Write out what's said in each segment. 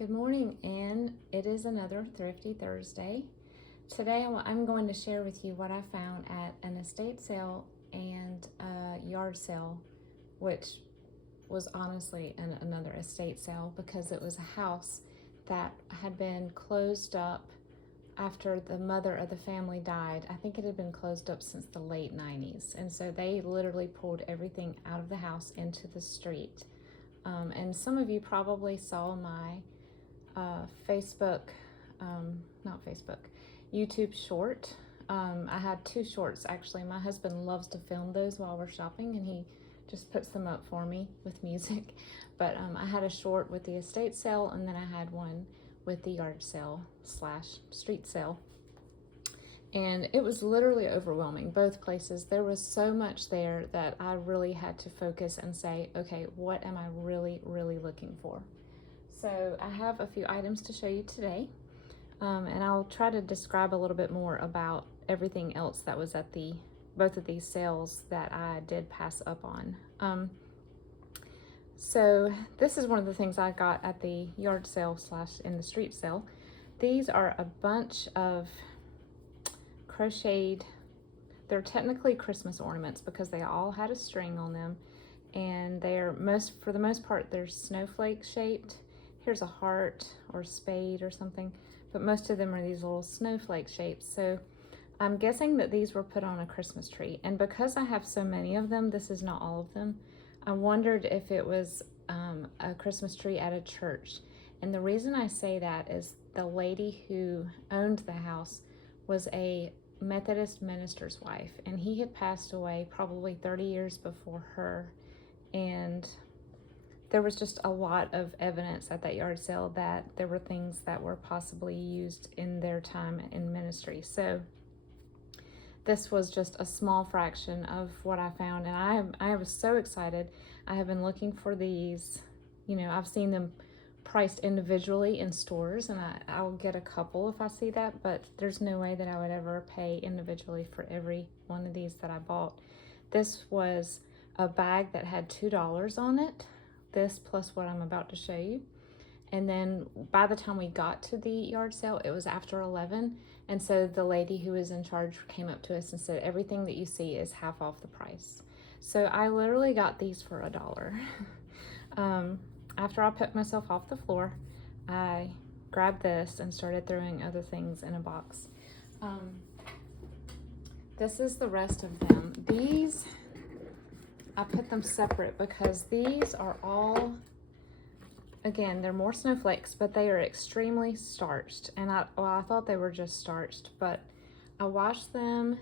Good morning, and it is another Thrifty Thursday. Today I'm going to share with you what I found at an estate sale and a yard sale, which was honestly another estate sale because it was a house that had been closed up after the mother of the family died. I think it had been closed up since the late 90s, and so they literally pulled everything out of the house into the street. And some of you probably saw my YouTube short. I had two shorts actually. My husband loves to film those while we're shopping, and he just puts them up for me with music. But I had a short with the estate sale, and then I had one with the yard sale / street sale. And it was literally overwhelming, both places. There was so much there that I really had to focus and say, okay, what am I really, really looking for? So I have a few items to show you today, and I'll try to describe a little bit more about everything else that was at both of these sales that I did pass up on. So this is one of the things I got at the yard sale / in the street sale. These are a bunch of crocheted, they're technically Christmas ornaments because they all had a string on them, and for the most part, they're snowflake shaped. Here's a heart or spade or something, but most of them are these little snowflake shapes. So I'm guessing that these were put on a Christmas tree, and because I have so many of them, this is not all of them. I wondered if it was a Christmas tree at a church, and the reason I say that is the lady who owned the house was a Methodist minister's wife, and he had passed away probably 30 years before her, and there was just a lot of evidence at that yard sale that there were things that were possibly used in their time in ministry. So this was just a small fraction of what I found, and I was so excited. I have been looking for these. I've seen them priced individually in stores, and I'll get a couple if I see that, but there's no way that I would ever pay individually for every one of these that I bought. This was a bag that had $2 on it, this plus what I'm about to show you. And then by the time we got to the yard sale, it was after 11, and so the lady who was in charge came up to us and said, everything that you see is half off the price. So I literally got these for $1. After I put myself off the floor, I grabbed this and started throwing other things in a box. This is the rest of them. These, I put them separate because these are all, again, they're more snowflakes, but they are extremely starched. And I thought they were just starched, but I washed them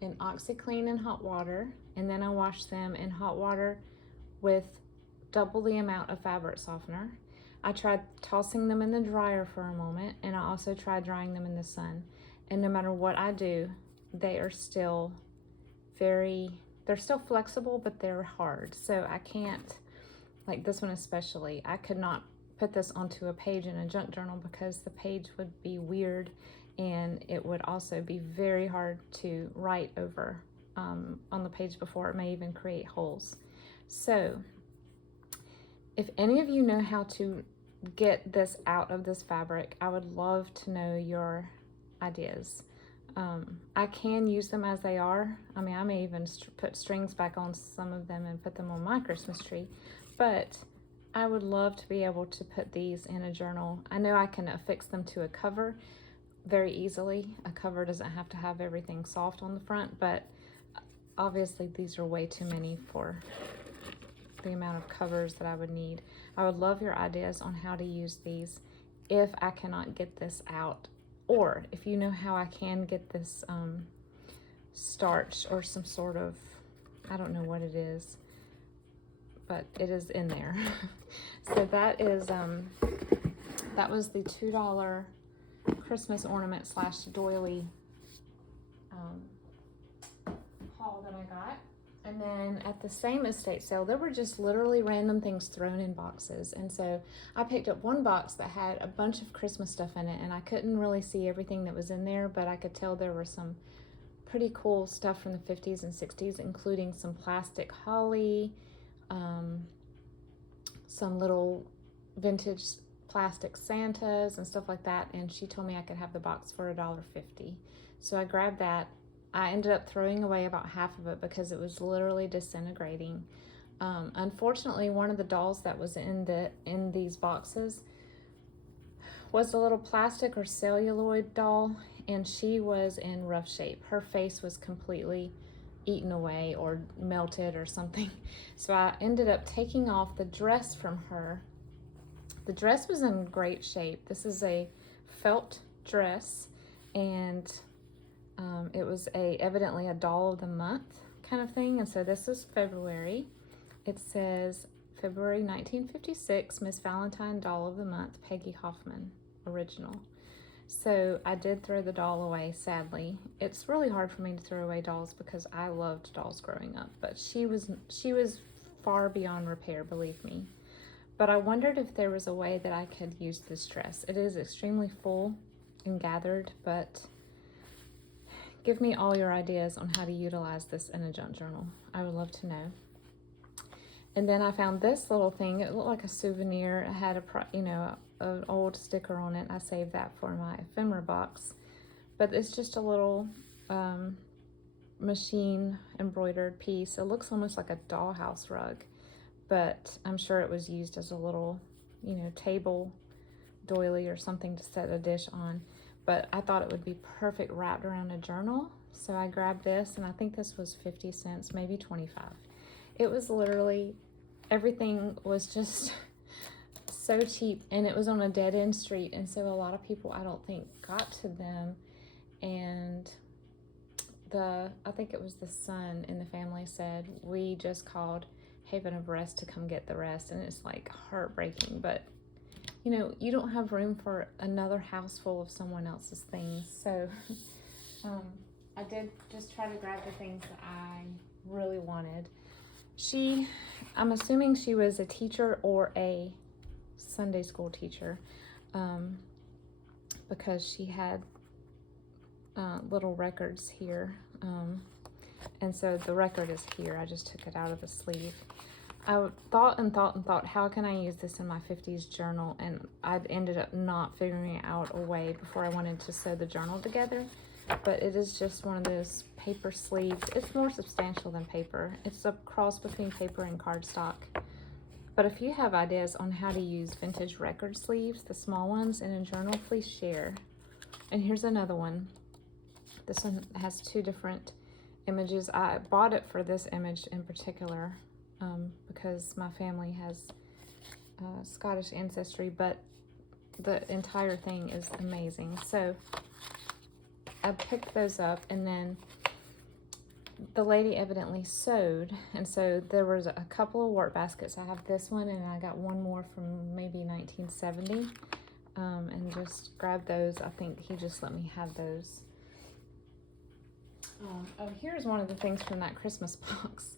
in OxiClean and hot water, and then I washed them in hot water with double the amount of fabric softener. I tried tossing them in the dryer for a moment, and I also tried drying them in the sun. And no matter what I do, they are still they're still flexible, but they're hard. So I can't, like this one especially, I could not put this onto a page in a junk journal because the page would be weird, and it would also be very hard to write over on the page before. It may even create holes. So if any of you know how to get this out of this fabric, I would love to know your ideas. I can use them as they are. I mean, I may even put strings back on some of them and put them on my Christmas tree, but I would love to be able to put these in a journal. I know I can affix them to a cover very easily. A cover doesn't have to have everything soft on the front, but obviously these are way too many for the amount of covers that I would need. I would love your ideas on how to use these if I cannot get this out, or if you know how I can get this starch or some sort of, I don't know what it is, but it is in there. So that is that was the $2 Christmas ornament / doily haul that I got. And then at the same estate sale, there were just literally random things thrown in boxes. And so I picked up one box that had a bunch of Christmas stuff in it, and I couldn't really see everything that was in there, but I could tell there were some pretty cool stuff from the 50s and 60s, including some plastic holly, some little vintage plastic Santas and stuff like that, and she told me I could have the box for $1.50. So I grabbed that. I ended up throwing away about half of it because it was literally disintegrating. Unfortunately, one of the dolls that was in these boxes was a little plastic or celluloid doll, and she was in rough shape. Her face was completely eaten away or melted or something. So I ended up taking off the dress from her. The dress was in great shape. This is a felt dress, and it was evidently a doll of the month kind of thing. And so this is February. It says February 1956, Miss Valentine Doll of the Month, Peggy Hoffman, original. So I did throw the doll away, sadly. It's really hard for me to throw away dolls because I loved dolls growing up, but she was far beyond repair, believe me. But I wondered if there was a way that I could use this dress. It is extremely full and gathered, but give me all your ideas on how to utilize this in a junk journal. I would love to know. And then I found this little thing. It looked like a souvenir. It had an old sticker on it. I saved that for my ephemera box. But it's just a little machine embroidered piece. It looks almost like a dollhouse rug, but I'm sure it was used as a little, table doily or something to set a dish on. But I thought it would be perfect wrapped around a journal. So I grabbed this, and I think this was 50 cents, maybe 25. It was literally, everything was just so cheap, and it was on a dead-end street, and so a lot of people, I don't think, got to them. And I think it was the son in the family said, we just called Haven of Rest to come get the rest. And it's like heartbreaking, but you don't have room for another house full of someone else's things. So I did just try to grab the things that I really wanted. I'm assuming she was a teacher or a Sunday school teacher, because she had little records here, and so the record is here. I just took it out of the sleeve. I thought, how can I use this in my 50s journal? And I ended up not figuring out a way before I wanted to sew the journal together. But it is just one of those paper sleeves. It's more substantial than paper. It's a cross between paper and cardstock. But if you have ideas on how to use vintage record sleeves, the small ones, in a journal, please share. And here's another one. This one has two different images. I bought it for this image in particular because my family has Scottish ancestry, but the entire thing is amazing. So I picked those up, and then the lady evidently sewed, and so there was a couple of work baskets. I have this one, and I got one more from maybe 1970, and just grabbed those. I think he just let me have those. Oh, here's one of the things from that Christmas box.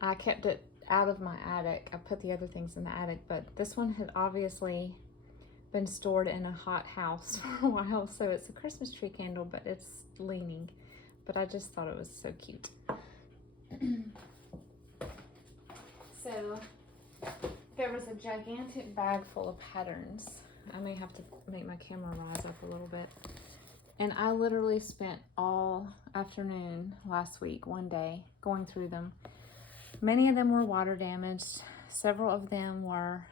I kept it out of my attic. I put the other things in the attic, but this one had obviously been stored in a hot house for a while, so it's a Christmas tree candle, but it's leaning. But I just thought it was so cute. So there was a gigantic bag full of patterns. I may have to make my camera rise up a little bit. And I literally spent all afternoon last week, one day, going through them. Many of them were water damaged. Several of them were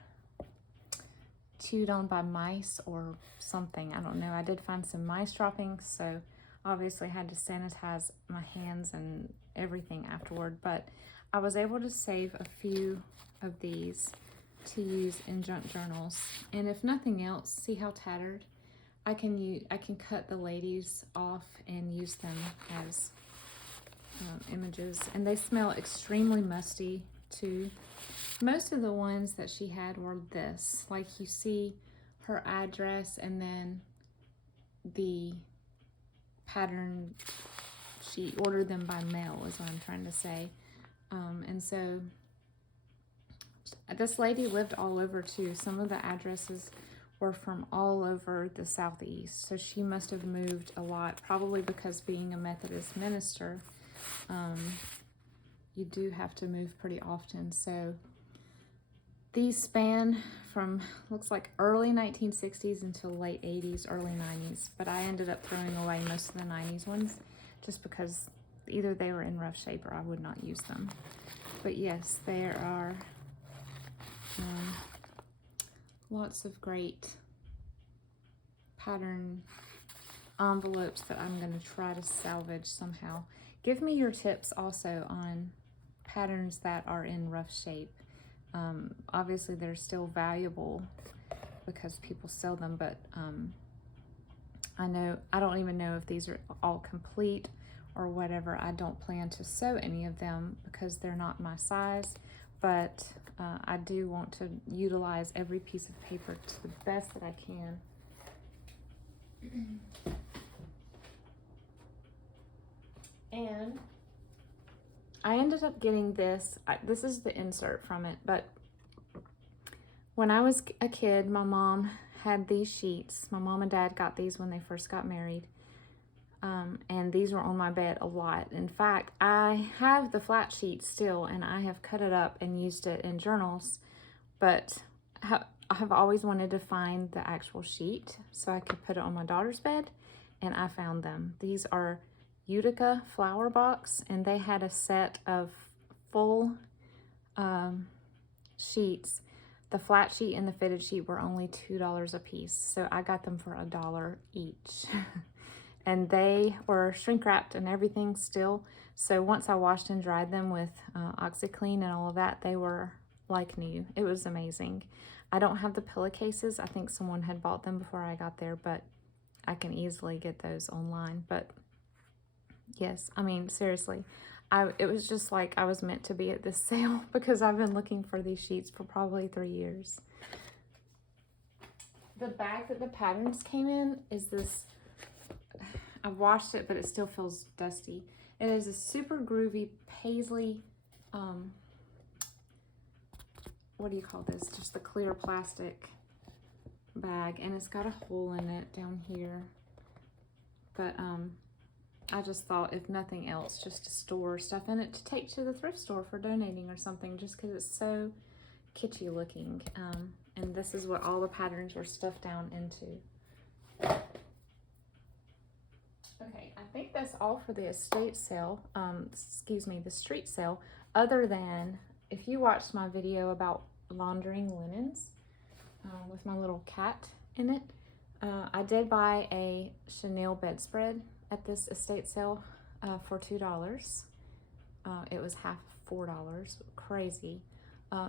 chewed on by mice or something. I don't know. I did find some mice droppings, so obviously had to sanitize my hands and everything afterward. But I was able to save a few of these to use in junk journals. And if nothing else, see how tattered? I can cut the ladies off and use them as images. And they smell extremely musty too. Most of the ones that she had were this. Like, you see her address and then the pattern. She ordered them by mail is what I'm trying to say. And so this lady lived all over too. Some of the addresses were from all over the Southeast, so she must have moved a lot, probably because being a Methodist minister, you do have to move pretty often. So These span from, looks like early 1960s until late 80s, early 90s. But I ended up throwing away most of the 90s ones just because either they were in rough shape or I would not use them. But yes, there are lots of great pattern envelopes that I'm going to try to salvage somehow. Give me your tips also on patterns that are in rough shape. Obviously they're still valuable because people sell them, but I don't even know if these are all complete or whatever. I don't plan to sew any of them because they're not my size, but I do want to utilize every piece of paper to the best that I can. And I ended up getting this. This is the insert from it, but when I was a kid, my mom had these sheets. My mom and dad got these when they first got married. And these were on my bed a lot. In fact, I have the flat sheet still, and I have cut it up and used it in journals, but I have always wanted to find the actual sheet so I could put it on my daughter's bed, and I found them. These are Utica flower box, and they had a set of full sheets. The flat sheet and the fitted sheet were only $2 a piece, so I got them for $1 each. And they were shrink wrapped and everything still, so once I washed and dried them with OxyClean and all of that, they were like new. It was amazing. I don't have the pillowcases. I think someone had bought them before I got there, but I can easily get those online. But yes, I mean, seriously, it was just like I was meant to be at this sale because I've been looking for these sheets for probably 3 years. The bag that the patterns came in is this, I've washed it, but it still feels dusty. It is a super groovy paisley, what do you call this? Just the clear plastic bag, and it's got a hole in it down here. But I just thought, if nothing else, just to store stuff in it to take to the thrift store for donating or something, just because it's so kitschy looking. And this is what all the patterns were stuffed down into. Okay, I think that's all for the estate sale, excuse me, the street sale, other than if you watched my video about laundering linens with my little cat in it, I did buy a chenille bedspread at this estate sale for $2. It was half $4, crazy.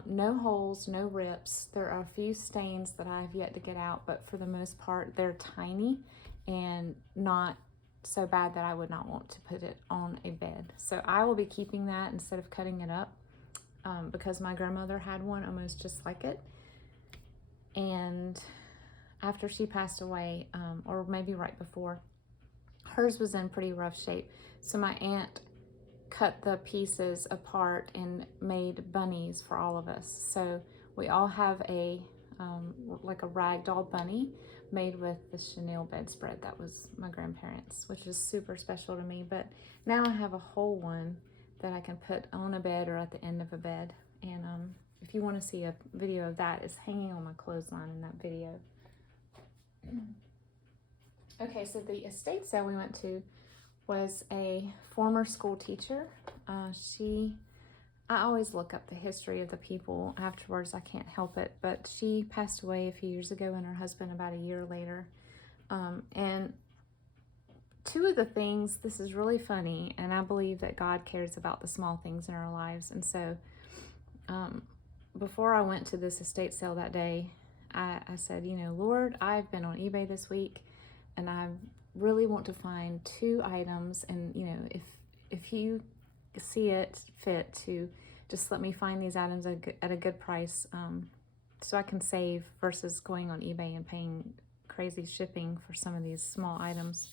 No holes, no rips. There are a few stains that I have yet to get out, but for the most part, they're tiny and not so bad that I would not want to put it on a bed. So I will be keeping that instead of cutting it up because my grandmother had one almost just like it. And after she passed away, or maybe right before, hers was in pretty rough shape. So my aunt cut the pieces apart and made bunnies for all of us. So we all have a like a ragdoll bunny made with the chenille bedspread. That was my grandparents', which is super special to me. But now I have a whole one that I can put on a bed or at the end of a bed. And if you want to see a video of that, it's hanging on my clothesline in that video. Okay, so the estate sale we went to was a former school teacher. I always look up the history of the people afterwards. I can't help it, but she passed away a few years ago and her husband about a year later. And two of the things, this is really funny, and I believe that God cares about the small things in our lives. And so before I went to this estate sale that day, I said, you know, Lord, I've been on eBay this week and I really want to find 2 items, and you know, if you see it fit to just let me find these items at a good price, so I can save versus going on eBay and paying crazy shipping for some of these small items,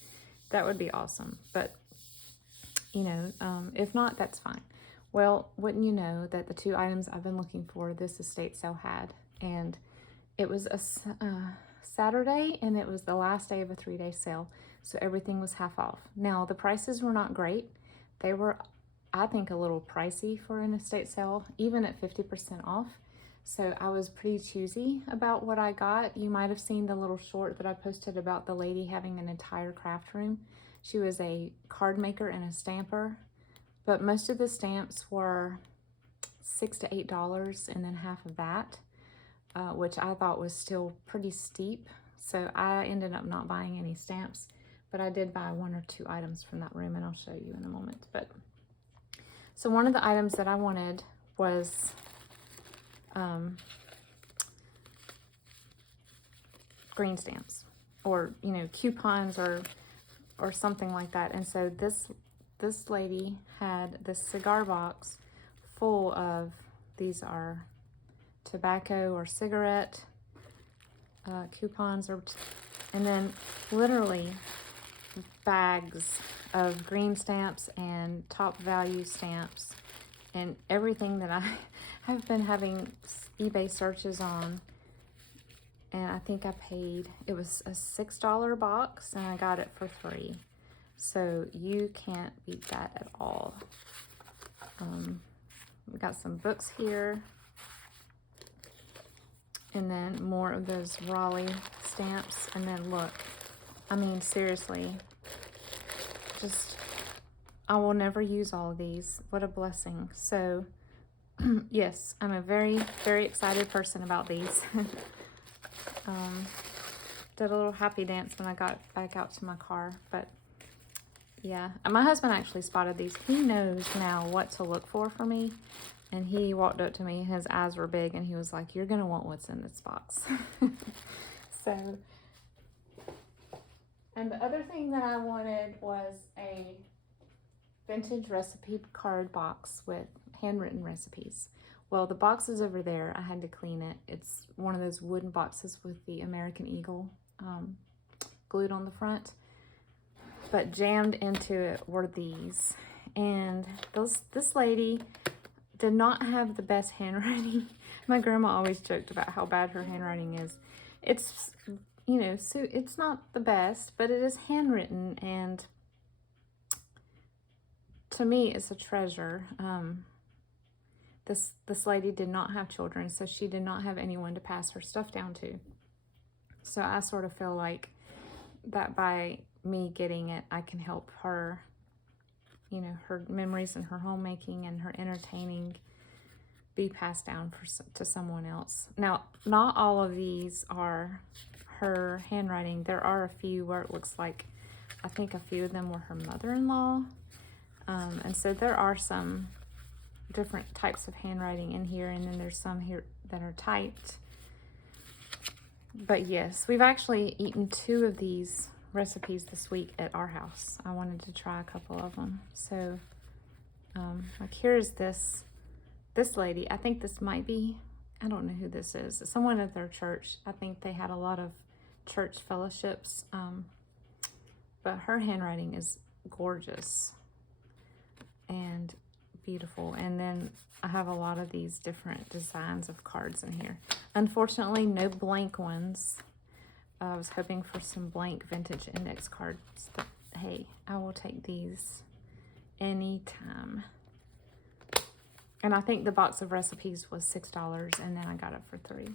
that would be awesome. But you know, if not, that's fine. Well, wouldn't you know that the 2 items I've been looking for, this estate sale had, and it was a Saturday, and it was the last day of a 3-day sale, so everything was half off. Now, the prices were not great. They were, I think, a little pricey for an estate sale, even at 50% off. So I was pretty choosy about what I got. You might have seen the little short that I posted about the lady having an entire craft room. She was a card maker and a stamper, but most of the stamps were $6 to $8 and then half of that, which I thought was still pretty steep. So I ended up not buying any stamps, but I did buy 1 or 2 items from that room, and I'll show you in a moment. But so one of the items that I wanted was green stamps, or you know, coupons, or something like that. And so this lady had this cigar box full of, these are tobacco or cigarette coupons, and then literally bags of green stamps and top value stamps and everything that I have been having eBay searches on. And I think I paid, it was a $6 box, and I got it for $3. So you can't beat that at all. We got some books here, and then more of those Raleigh stamps. And then look, I mean, seriously, just, I will never use all of these. What a blessing. So yes, I'm a very, very excited person about these. Did a little happy dance when I got back out to my car, but yeah, my husband actually spotted these. He knows now what to look for me, and he walked up to me, his eyes were big, and he was like, "You're gonna want what's in this box." So, and the other thing that I wanted was a vintage recipe card box with handwritten recipes. Well, the box is over there. I had to clean it. It's one of those wooden boxes with the American Eagle glued on the front. But jammed into it were these. And this lady did not have the best handwriting. My grandma always joked about how bad her handwriting is. It's, you know, so it's not the best, but it is handwritten, and to me, it's a treasure. This lady did not have children, so she did not have anyone to pass her stuff down to. So I sort of feel like that by me getting it, I can help her, you know, her memories and her homemaking and her entertaining be passed down to someone else. Now, not all of these are her handwriting. There are a few where it looks like, I think a few of them were her mother-in-law. And so there are some different types of handwriting in here, and then there's some here that are typed. But yes, we've actually eaten 2 of these recipes this week at our house. I wanted to try a couple of them. So like here's this lady. I think this might be, I don't know who this is. It's someone at their church. I think they had a lot of church fellowships, but her handwriting is gorgeous and beautiful. And then I have a lot of these different designs of cards in here. Unfortunately, no blank ones. I was hoping for some blank vintage index cards, but hey, I will take these anytime. And I think the box of recipes was $6, and then I got it for $3.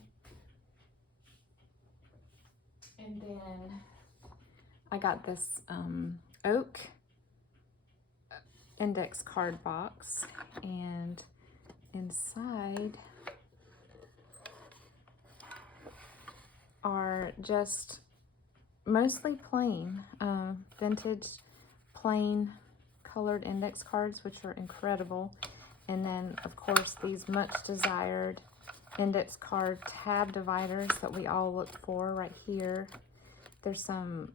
And then I got this oak index card box, and inside are just mostly plain vintage plain colored index cards, which are incredible. And then of course these much desired index card tab dividers that we all look for right here. There's some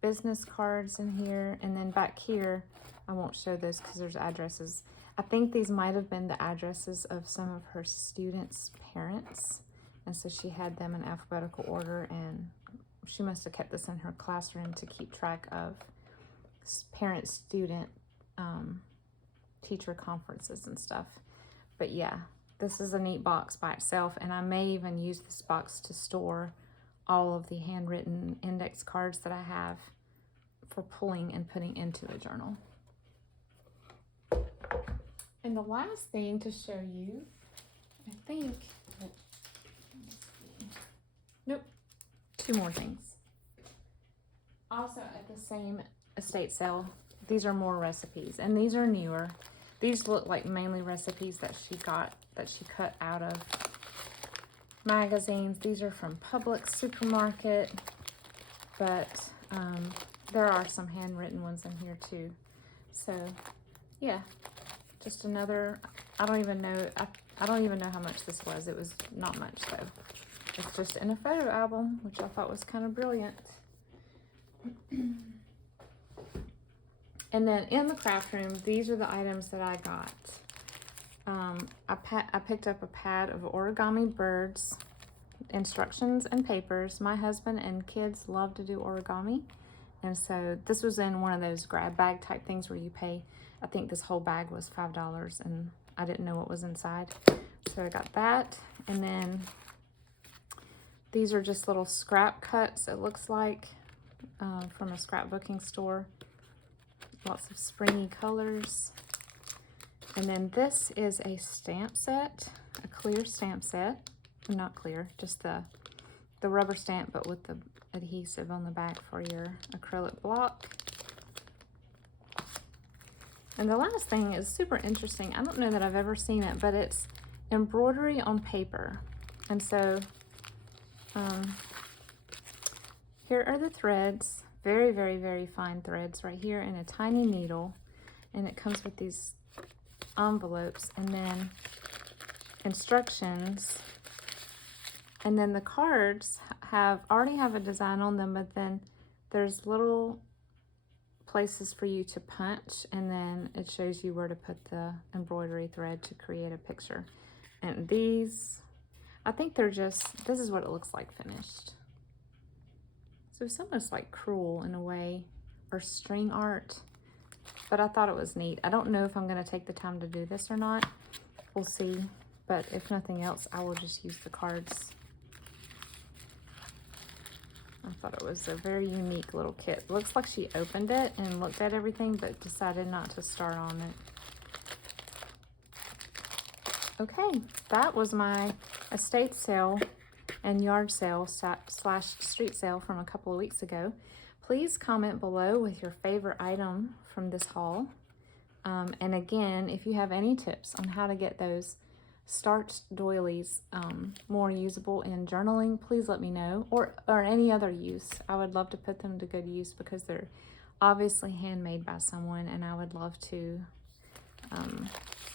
business cards in here, and then back here, I won't show those because there's addresses. I think these might have been the addresses of some of her students' parents, and so she had them in alphabetical order, and she must have kept this in her classroom to keep track of parent-student teacher conferences and stuff. But yeah, this is a neat box by itself, and I may even use this box to store all of the handwritten index cards that I have for pulling and putting into a journal. And the last thing to show you I think, nope, 2 more things. Also at the same estate sale, these are more recipes, and these are newer. These look like mainly recipes that she cut out of magazines. These are from Publix supermarket, but there are some handwritten ones in here too. So yeah, just another, I don't even know how much this was. It was not much though. It's just in a photo album, which I thought was kind of brilliant. And then in the craft room, these are the items that I got. I picked up a pad of origami birds, instructions and papers. My husband and kids love to do origami. And so this was in one of those grab bag type things where you pay, I think this whole bag was $5 and I didn't know what was inside. So I got that. And then these are just little scrap cuts, it looks like, from a scrapbooking store. Lots of springy colors. And then this is a stamp set, a clear stamp set. Not clear, just the rubber stamp, but with the adhesive on the back for your acrylic block. And the last thing is super interesting. I don't know that I've ever seen it, but it's embroidery on paper. And so here are the threads. Very, very, very fine threads right here in a tiny needle. And it comes with these envelopes and then instructions. And then the cards already have a design on them, but then there's little places for you to punch, and then it shows you where to put the embroidery thread to create a picture. And these, I think they're just, this is what it looks like finished. So it's almost like crewel in a way, or string art, but I thought it was neat. I don't know if I'm gonna take the time to do this or not. We'll see, but if nothing else, I will just use the cards. I thought it was a very unique little kit. Looks like she opened it and looked at everything, but decided not to start on it. Okay, that was my estate sale and yard sale slash street sale from a couple of weeks ago. Please comment below with your favorite item from this haul. And again, if you have any tips on how to get those starched doilies more usable in journaling, please let me know, or any other use. I would love to put them to good use because they're obviously handmade by someone, and I would love to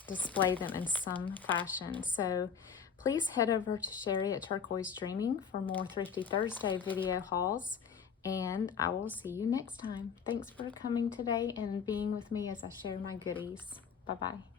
display them in some fashion. So please head over to Sheree at Turquoise Dreaming for more Thrifty Thursday video hauls, and I will see you next time. Thanks for coming today and being with me as I share my goodies. Bye-bye.